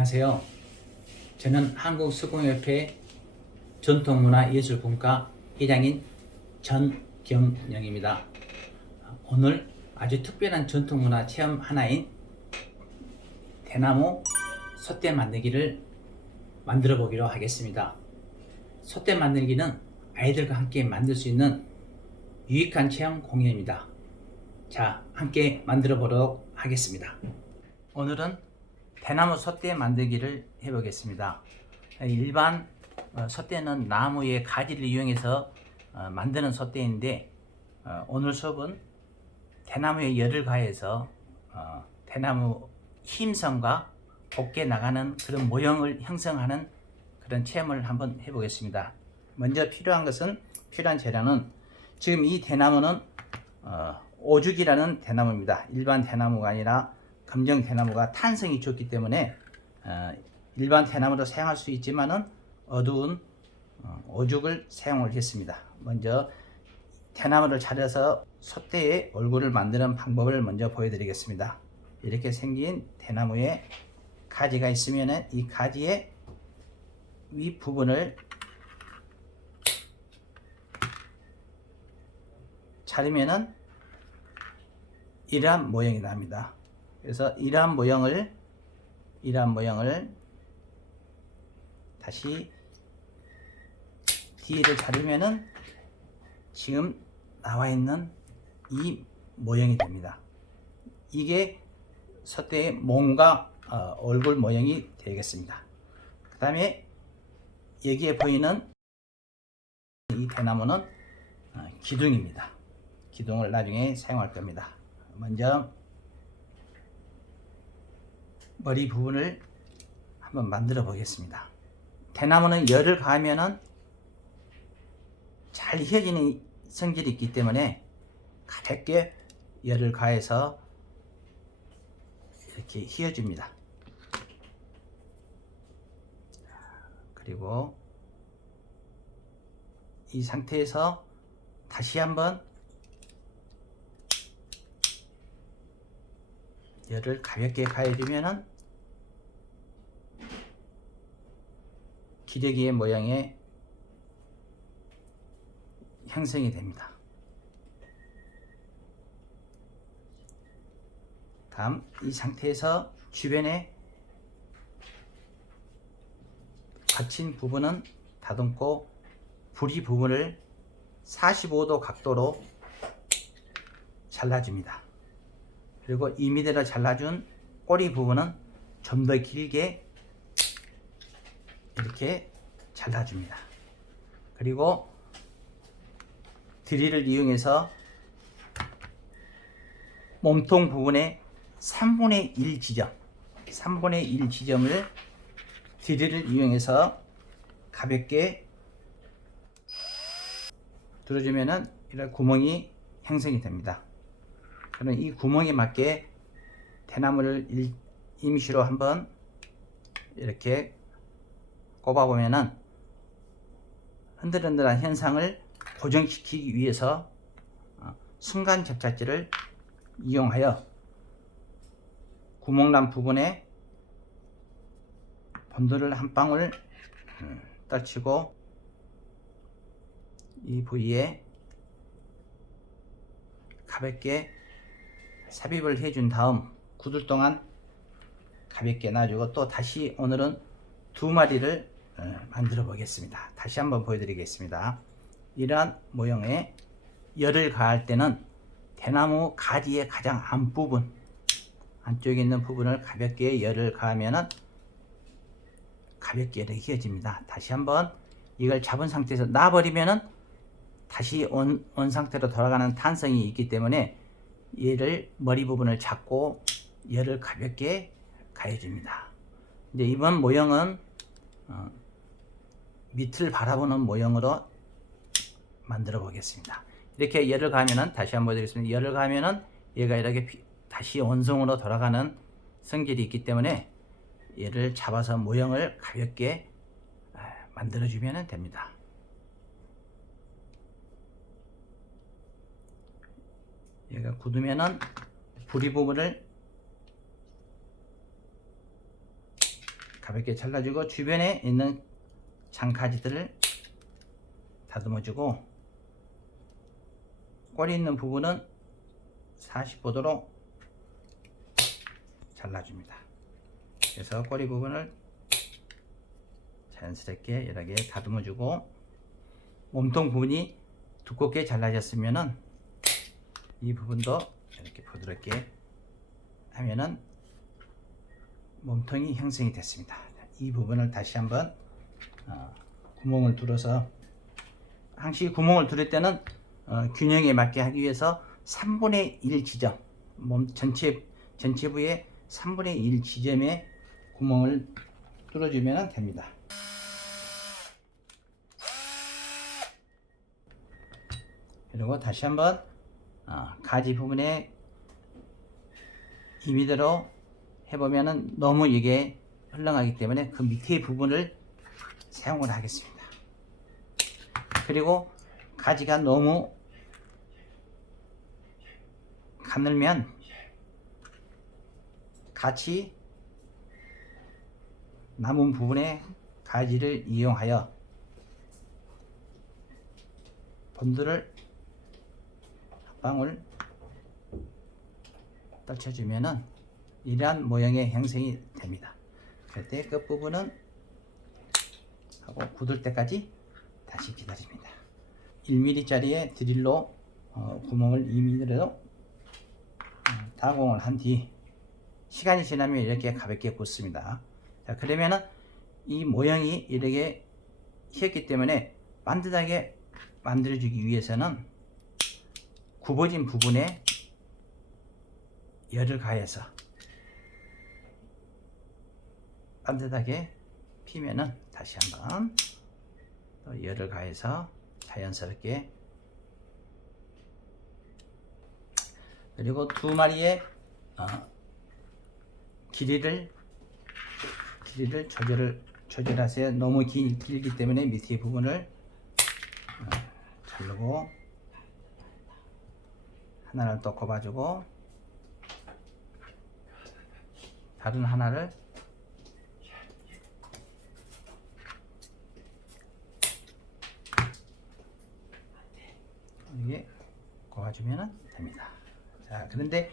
안녕하세요. 저는 한국수공협회 전통문화예술분과 회장인 전경영입니다. 오늘 아주 특별한 전통문화 체험 하나인 대나무 솥대 만들기를 만들어 보기로 하겠습니다. 솥대 만들기는 아이들과 함께 만들 수 있는 유익한 체험 공연입니다. 자, 함께 만들어 보도록 하겠습니다. 오늘은 대나무 솥대 만들기를 해보겠습니다. 일반 어, 솥대는 나무의 가지를 이용해서 어, 만드는 솥대인데 어, 오늘 수업은 대나무에 열을 가해서 어, 대나무 힘선과 곱게 나가는 그런 모형을 형성하는 그런 체험을 한번 해보겠습니다. 먼저 필요한 것은 필요한 재료는 지금 이 대나무는 어, 오죽이라는 대나무입니다. 일반 대나무가 아니라 검정 대나무가 탄성이 좋기 때문에 어, 일반 대나무도 사용할 수 있지만은 어두운 어, 오죽을 사용을 했습니다. 먼저 대나무를 자르서 솥대에 얼굴을 만드는 방법을 먼저 보여드리겠습니다. 이렇게 생긴 대나무에 가지가 있으면 이 가지의 윗 부분을 자르면은 이러한 모형이 납니다. 그래서 이러한 모형을 이러한 모형을 다시 뒤를 자르면은 지금 나와 있는 이 모형이 됩니다. 이게 솥대의 몸과 어, 얼굴 모형이 되겠습니다. 그 다음에 여기에 보이는 이 대나무는 어, 기둥입니다. 기둥을 나중에 사용할 겁니다. 먼저 머리 부분을 한번 만들어 보겠습니다. 대나무는 열을 가하면은 잘 휘어지는 성질이 있기 때문에 가볍게 열을 가해서 이렇게 휘어집니다. 그리고 이 상태에서 다시 한번 열을 가볍게 가해주면은 기레기의 모양의 형성이 됩니다. 다음 이 상태에서 주변에 닫힌 부분은 다듬고 부리 부분을 45도 각도로 잘라줍니다. 그리고 이 밑에를 잘라준 꼬리 부분은 좀 더 길게 이렇게 잘라줍니다. 그리고 드릴을 이용해서 몸통 부분에 3분의 1 지점, 3분의 1 지점을 드릴을 이용해서 가볍게 들어주면은 이런 구멍이 형성이 됩니다. 그럼 이 구멍에 맞게 대나무를 일, 임시로 한번 이렇게 꼽아 보면은 흔들흔들한 현상을 고정시키기 위해서 어, 순간 접착제를 이용하여 구멍난 부분에 본드를 한 방울 음, 떨치고 이 부위에 가볍게 삽입을 해준 다음 구들 동안 가볍게 놔주고 또 다시 오늘은 두 마리를 어, 만들어 보겠습니다. 다시 한번 보여드리겠습니다. 이러한 모형에 열을 가할 때는 대나무 가지의 가장 앞부분 안쪽에 있는 부분을 가볍게 열을 가하면은 가볍게 이렇게 휘어집니다. 다시 한번 이걸 잡은 상태에서 놔버리면은 다시 온, 온 상태로 돌아가는 탄성이 있기 때문에 얘를 머리 부분을 잡고 열을 가볍게 가해줍니다. 이제 이번 모형은 어, 밑을 바라보는 모형으로 만들어 보겠습니다. 이렇게 열을 가면은 다시 한번 보여드리겠습니다. 열을 가면은 얘가 이렇게 비, 다시 원성으로 돌아가는 성질이 있기 때문에 얘를 잡아서 모형을 가볍게 만들어 주면 됩니다. 얘가 굳으면은 부리 부분을 가볍게 잘라주고 주변에 있는 장가지들을 다듬어주고 꼬리 있는 부분은 45도로 잘라줍니다. 그래서 꼬리 부분을 자연스럽게 개 다듬어주고 몸통 부분이 두껍게 잘라졌으면은 이 부분도 이렇게 부드럽게 하면은 몸통이 형성이 됐습니다. 이 부분을 다시 한번 어, 구멍을 뚫어서 항시 구멍을 뚫을 때는 어, 균형에 맞게 하기 위해서 3분의 1 지점 몸 전체 전체 부의 3분의 1 지점에 구멍을 뚫어주면 됩니다. 그리고 다시 한번 어, 가지 부분에 임의대로 해보면은 너무 이게 흘러가기 때문에 그 밑에 부분을 사용을 하겠습니다. 그리고 가지가 너무 가늘면 같이 남은 부분에 가지를 이용하여 본드를 한 방울 떨쳐주면은 이러한 모양의 형성이 됩니다. 그럴 때 끝부분은 하고 굳을 때까지 다시 기다립니다. 1mm짜리의 드릴로 어, 구멍을 2mm로 다공을 한 뒤 시간이 지나면 이렇게 가볍게 굳습니다. 자 그러면은 이 모양이 이렇게 휘었기 때문에 반듯하게 만들어주기 위해서는 굽어진 부분에 열을 가해서 반듯하게 피면은 다시 한번 또 열을 가해서 자연스럽게 그리고 두 마리의 어, 길이를 길이를 조절을 조절하세요. 너무 긴, 길기 때문에 밑에 부분을 어, 자르고 하나를 또 꼽아주고 다른 하나를 이게 꼽아주면 됩니다. 자, 그런데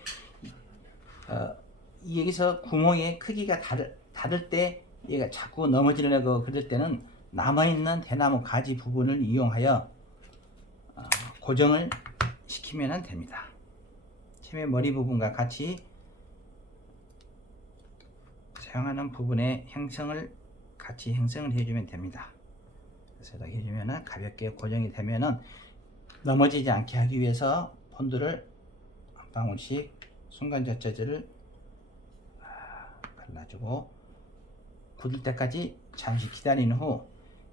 어, 이 여기서 구멍의 크기가 다를, 다를 때 얘가 자꾸 넘어지려고 그럴 때는 남아있는 대나무 가지 부분을 이용하여 어, 고정을 시키면 됩니다. 처음에 머리 부분과 같이 사용하는 부분의 형성을 같이 형성을 해주면 됩니다. 그래서 이렇게 해주면 가볍게 고정이 되면은 넘어지지 않게 하기 위해서 폰드를 한 방울씩 순간 젖저지를 발라주고 굳을 때까지 잠시 기다린 후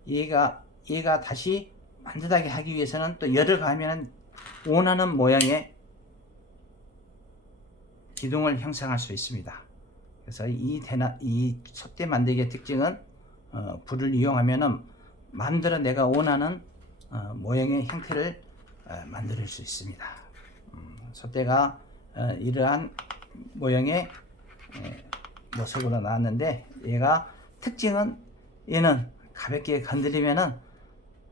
얘가 얘가 다시 반듯하게 하기 위해서는 또 열을 가하면 원하는 모양의 기둥을 형성할 수 있습니다. 그래서 이 대나 이 솥대 만들기의 특징은 어, 불을 이용하면은 마음대로 내가 원하는 어, 모양의 형태를 어, 만들 수 있습니다. 음, 솥대가 어, 이러한 모양의 에, 모습으로 나왔는데 얘가 특징은 얘는 가볍게 건드리면은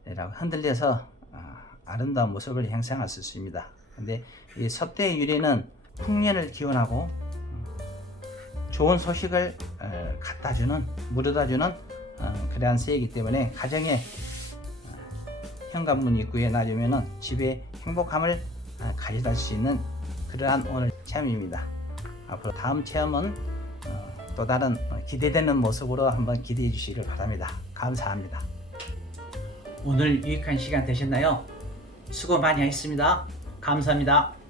얘라고 흔들려서 어, 아름다운 모습을 형성할 수 있습니다. 근데 이 솥대 유리는 풍년을 기원하고 좋은 소식을 어, 갖다주는 물어다주는 어, 그러한 새이기 때문에 가정에 어, 현관문 입구에 놔주면은 집에 행복함을 어, 가져다 수 있는 그러한 오늘 체험입니다. 앞으로 다음 체험은 어, 또 다른 어, 기대되는 모습으로 한번 기대해 주시길 바랍니다. 감사합니다. 오늘 유익한 시간 되셨나요? 수고 많이 했습니다. 감사합니다.